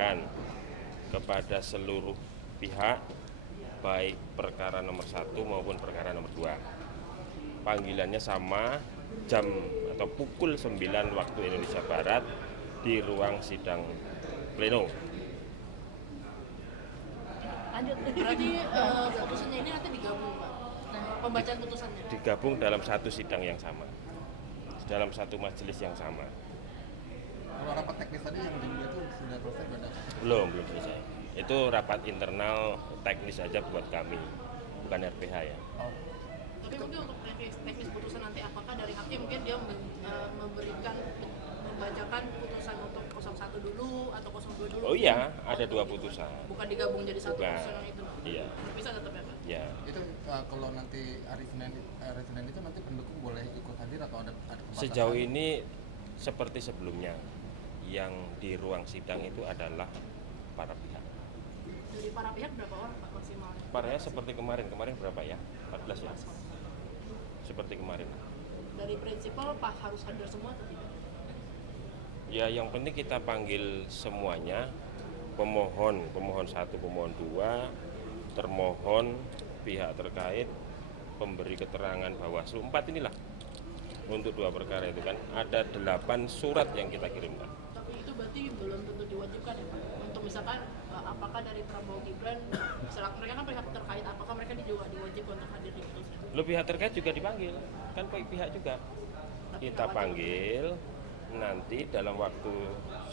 sampaikan kepada seluruh pihak, baik perkara nomor 1 maupun perkara nomor 2. Panggilannya sama, jam atau pukul 9 waktu Indonesia Barat di ruang sidang pleno. Lanjut, berarti putusannya ini nanti digabung, Pak? Nah, pembacaan putusannya? Digabung dalam satu sidang yang sama, dalam satu majelis yang sama. Kalau rapat teknis tadi yang kedua itu sudah selesai pada? Belum selesai. Itu rapat internal teknis aja buat kami, bukan RPH ya. Oh. Tapi mungkin untuk teknis putusan nanti apakah dari hakim mungkin dia membacakan putusan untuk 01 dulu atau 02 dulu? Oh iya, ada 2 putusan. Bukan digabung jadi satu Bukan. putusan yang itu? Iya. Bisa tetap ya, Pak? Ya. Itu kalau nanti hari Senin itu nanti pendukung boleh ikut hadir atau ada pembatasan? Sejauh ini seperti sebelumnya, yang di ruang sidang itu adalah para pihak. Dari para pihak berapa orang, Pak, maksimalnya? Parahnya seperti kemarin berapa ya? 14 ya? Seperti kemarin. Dari prinsipal Pak harus hadir semua atau tidak? Ya yang penting kita panggil semuanya, pemohon 1, pemohon 2, termohon, pihak terkait, pemberi keterangan Bawaslu, 4 inilah. Untuk 2 perkara itu kan ada 8 surat yang kita kirimkan. Tapi itu berarti belum tentu diwajibkan ya, Pak? Untuk misalkan apakah dari Prabowo Gibran, misalkan mereka kan pihak terkait, apakah mereka juga diwajibkan untuk hadir di putusan? Lo pihak terkait juga dipanggil, kan pihak juga. Kita panggil, nanti dalam waktu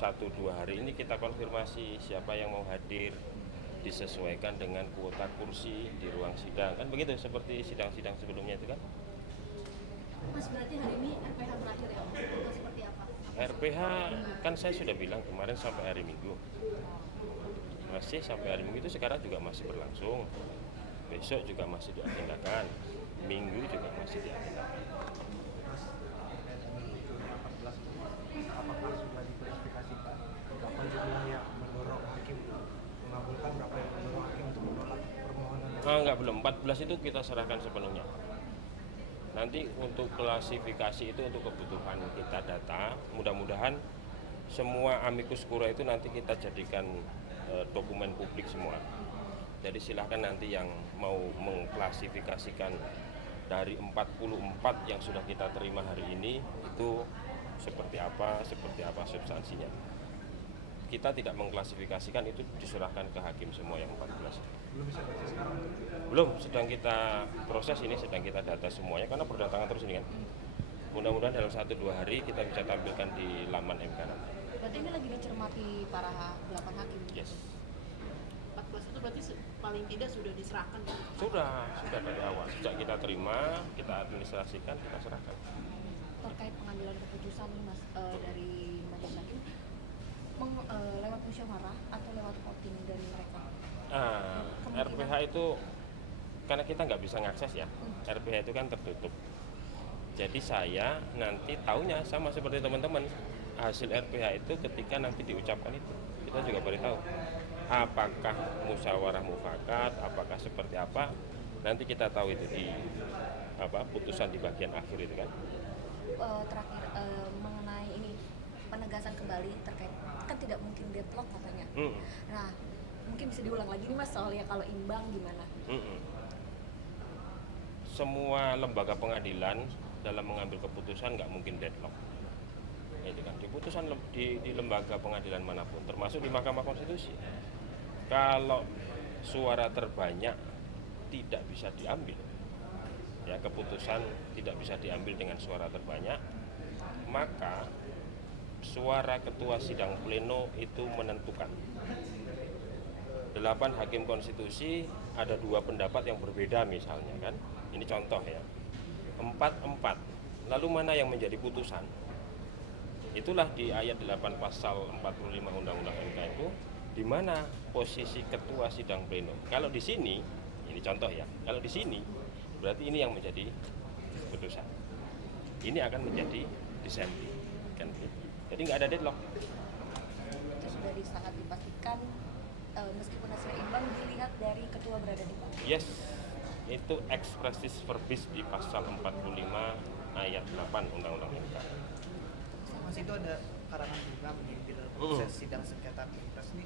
1-2 hari ini kita konfirmasi siapa yang mau hadir, disesuaikan dengan kuota kursi di ruang sidang, kan begitu seperti sidang-sidang sebelumnya itu kan. Mas, berarti hari ini RPH berakhir ya, atau seperti apa? RPH kan saya sudah bilang kemarin sampai hari Minggu, masih sampai hari Minggu itu sekarang juga masih berlangsung, besok juga masih diagendakan, Minggu juga masih diagendakan. Apakah sudah diklasifikasikan berapa jumlah yang mendorong hakim mengabulkan, berapa yang mendorong hakim untuk menolak permohonan? Enggak, belum. 14 itu kita serahkan sepenuhnya. Nanti untuk klasifikasi itu untuk kebutuhan kita data, mudah-mudahan semua amicus curiae itu nanti kita jadikan dokumen publik semua. Jadi silahkan nanti yang mau mengklasifikasikan dari 44 yang sudah kita terima hari ini itu seperti apa substansinya. Kita tidak mengklasifikasikan, itu diserahkan ke hakim semua yang 14. Belum bisa baca sekarang? Belum, sedang kita proses ini, sedang kita data semuanya karena berdatangan terus ini kan. Mudah-mudahan dalam 1-2 hari kita bisa tampilkan di laman MK nanti. Berarti ini lagi dicermati para 8 hakim? Yes. 14 itu berarti paling tidak sudah diserahkan ya? Sudah dari awal. Sejak kita terima, kita administrasikan, kita serahkan. Terkait pengambilan keputusan nih Mas, dari majelis hakim, lewat musyawarah atau lewat voting dari mereka? RPH itu karena kita nggak bisa ngakses ya, RPH itu kan tertutup. Jadi saya nanti taunya sama seperti teman-teman, hasil RPH itu ketika nanti diucapkan itu kita juga beritahu apakah musyawarah mufakat, apakah seperti apa, nanti kita tahu itu di putusan di bagian akhir itu kan. Terakhir mengenai ini penegasan kembali terkait kan tidak mungkin deadlock katanya. Nah, mungkin bisa diulang lagi nih Mas soalnya kalau imbang gimana? Semua lembaga pengadilan dalam mengambil keputusan nggak mungkin deadlock. Itu kan keputusan di lembaga pengadilan manapun, termasuk di Mahkamah Konstitusi. Kalau suara terbanyak tidak bisa diambil, ya keputusan tidak bisa diambil dengan suara terbanyak, maka suara ketua sidang pleno itu menentukan. 8 hakim konstitusi ada 2 pendapat yang berbeda misalnya kan, ini contoh ya, 4-4, lalu mana yang menjadi putusan? Itulah di ayat 8 pasal 45 Undang-Undang MK itu, di mana posisi ketua sidang pleno. Kalau di sini, ini contoh ya, kalau di sini berarti ini yang menjadi putusan. Ini akan menjadi dissenting kan. Jadi nggak ada deadlock. Itu sudah sangat dipastikan, meskipun hasilnya imbang dilihat dari ketua berada di bawah. Yes, itu expressis verbis di pasal 45 ayat 8 Undang-Undang MK. Mas, itu ada karangan bunga di dalam proses sidang sengketa pilpres ini,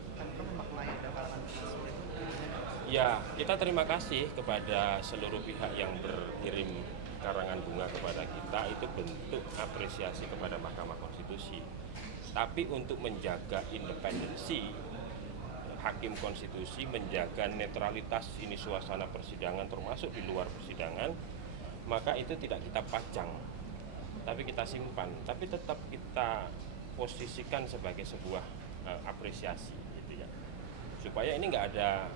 Ya, kita terima kasih kepada seluruh pihak yang berkirim karangan bunga kepada kita, itu bentuk apresiasi kepada Mahkamah Konstitusi. Tapi untuk menjaga independensi Hakim Konstitusi, menjaga netralitas ini suasana persidangan termasuk di luar persidangan, maka itu tidak kita pajang, tapi kita simpan, tapi tetap kita posisikan sebagai sebuah apresiasi, gitu ya, supaya ini nggak ada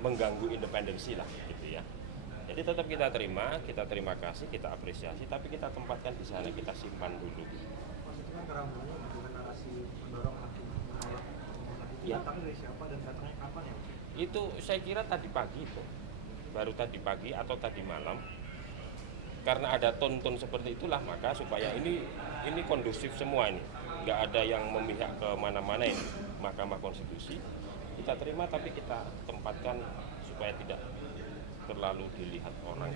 mengganggu independensi lah, gitu ya. Jadi tetap kita terima kasih, kita apresiasi, tapi kita tempatkan di sana, kita simpan dulu. Maksudnya kan karangannya dengan narasi mendorong hakim menolak itu Ya. datangnya dari siapa dan datangnya kapan ya? Itu saya kira tadi pagi itu, baru tadi pagi atau tadi malam. Karena ada ton-ton seperti itulah, maka supaya ini kondusif semua ini, nggak ada yang memihak ke mana-mana ini. Mahkamah Konstitusi kita terima, tapi kita tempatkan supaya tidak terlalu dilihat orang.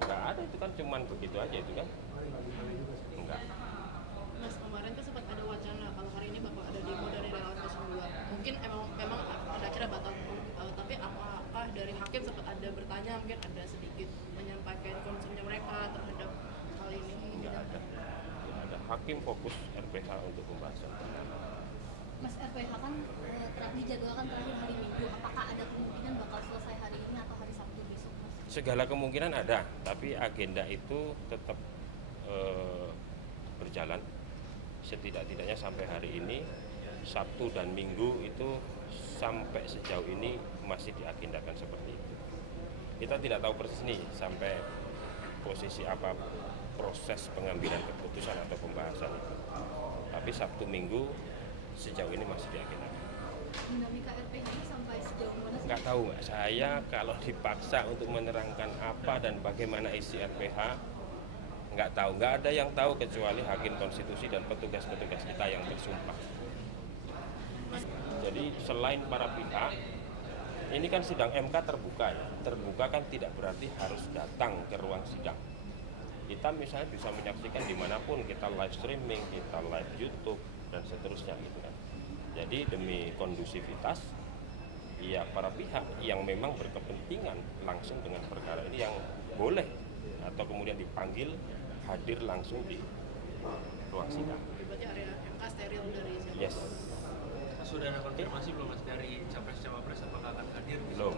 Nggak ada, itu kan cuman begitu aja itu kan. Enggak. Mas, kemarin kan sempat ada wacana kalau hari ini bakal ada demo dari relawan 02. Mungkin memang pada akhirnya batal. Tapi apakah dari hakim sempat ada bertanya, mungkin ada sedikit menyampaikan concernnya mereka terhadap hal ini? Nggak ada. Nggak ada. Hakim fokus RPH untuk pembahasan perkara. Mas, RPH kan dijadwalkan terakhir hari Minggu. Apakah ada kemungkinan bakal selesai hari ini atau hari Sabtu besok, Mas? Segala kemungkinan ada, tapi agenda itu tetap berjalan. Setidak-tidaknya sampai hari ini, Sabtu dan Minggu itu sampai sejauh ini masih diagendakan seperti itu. Kita tidak tahu persis nih sampai posisi apa proses pengambilan keputusan atau pembahasan itu. Tapi Sabtu Minggu sejauh ini masih diagendakan. Dinamika RPH ini sampai sejauh mana sih? Nggak tahu Mbak, saya kalau dipaksa untuk menerangkan apa dan bagaimana isi RPH, nggak tahu, nggak ada yang tahu kecuali Hakim Konstitusi dan petugas-petugas kita yang bersumpah. Jadi selain para pihak, ini kan sidang MK terbuka ya. Terbuka kan tidak berarti harus datang ke ruang sidang. Kita misalnya bisa menyaksikan dimanapun, kita live streaming, kita live YouTube dan seterusnya gitu kan. Jadi demi kondusivitas, ya para pihak yang memang berkepentingan langsung dengan perkara ini yang boleh atau kemudian dipanggil hadir langsung di ruang sidang. Berarti area MK steril dari siapa? Yes. Sudah ada konfirmasi belum Mas dari capres-cawapres apakah akan hadir? Belum.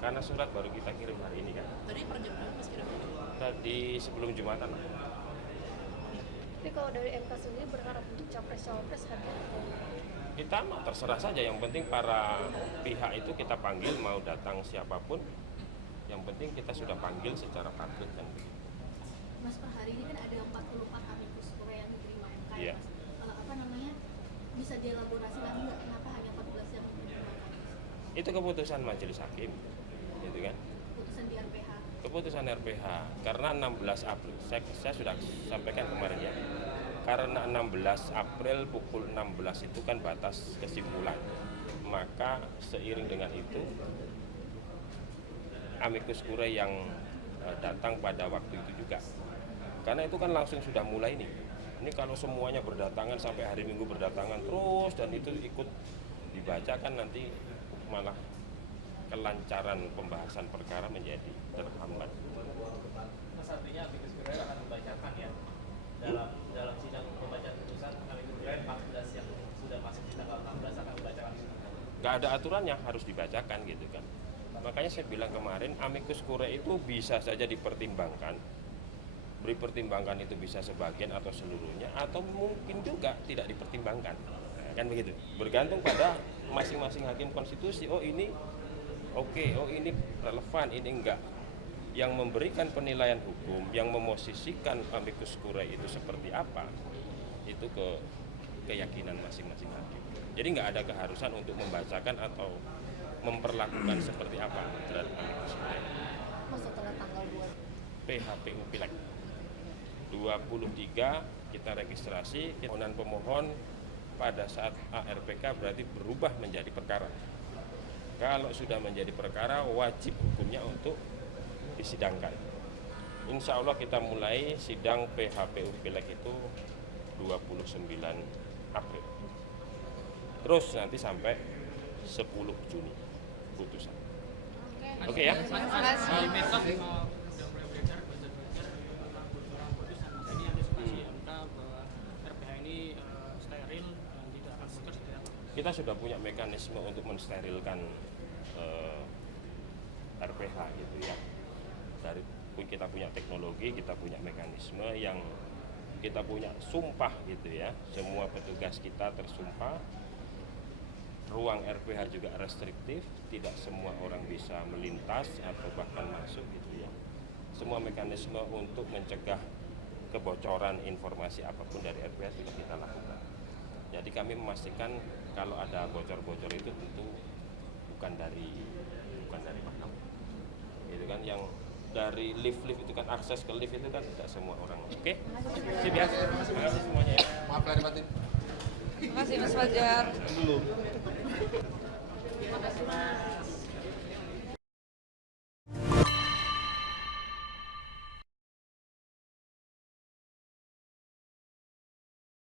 Karena surat baru kita kirim hari ini kan. Tadi per jam berapa Mas kira-kira? Tadi sebelum Jumatan. Tapi kalau dari MK sendiri berharap untuk capres-cawapres hadir atau Kita mah terserah saja, yang penting para pihak itu kita panggil, mau datang siapapun. Yang penting kita sudah panggil secara publik kan begitu. Mas, per hari ini kan ada 44 amikus kure yang diterima MK Iya. ya, Mas. Bisa dielaborasi lagi nggak kenapa hanya 14 yang diterima? Itu keputusan majelis hakim, gitu kan? Putusan di RPH. Keputusan RPH karena 16 April, saya sudah sampaikan kemarin ya. Karena 16 April pukul 16 itu kan batas kesimpulan. Maka seiring dengan itu amikus kure yang datang pada waktu itu juga. Karena itu kan langsung sudah mulai nih. Ini kalau semuanya berdatangan sampai hari Minggu berdatangan terus dan itu ikut dibacakan, nanti malah kelancaran pembahasan perkara menjadi terhambat. Mas, artinya amikus kure akan membacakan ya dalam sidang pembacaan putusan amikus kure 14 yang sudah masuk di tanggal 16 akan membacakan. Nggak ada aturannya, harus dibacakan gitu kan. Makanya saya bilang kemarin amikus kure itu bisa saja dipertimbangkan. Beri pertimbangan itu bisa sebagian atau seluruhnya, atau mungkin juga tidak dipertimbangkan, kan begitu. Bergantung pada masing-masing hakim konstitusi. Oh ini oke, oh ini relevan, ini enggak. Yang memberikan penilaian hukum, yang memosisikan amikus kure itu seperti apa, itu keyakinan masing-masing hakim. Jadi nggak ada keharusan untuk membacakan atau memperlakukan seperti apa terhadap amikus kure. Mas, setelah tanggal 2 PHPU Pileg 23 kita registrasi, permohonan pemohon pada saat ARPK berarti berubah menjadi perkara. Kalau sudah menjadi perkara, wajib hukumnya untuk disidangkan. Insya Allah kita mulai sidang PHPU Pileg itu 29 April. Terus nanti sampai 10 Juni. keputusan. Oke. Oke ya. Di medsos sudah mulai beredar buzzer-buzzer tentang bocoran putusan. Mas ini antisipasi MK bahwa RPH ini steril dan tidak akan bocor seperti apa? Kita sudah punya mekanisme untuk mensterilkan RPH gitu ya. Kita punya teknologi, kita punya mekanisme yang kita punya sumpah gitu ya. Semua petugas kita tersumpah. Ruang RPH juga restriktif, tidak semua orang bisa melintas atau bahkan masuk gitu ya. Semua mekanisme untuk mencegah kebocoran informasi apapun dari RPH sudah kita lakukan. Jadi kami memastikan kalau ada bocor-bocor itu tentu bukan dari mahkamah. Itu kan yang dari lift itu kan, akses ke lift itu kan tidak semua orang. Oke? Sip ya. Terima kasih semuanya ya. Maaf lahir batin. Terima kasih Mas Fajar.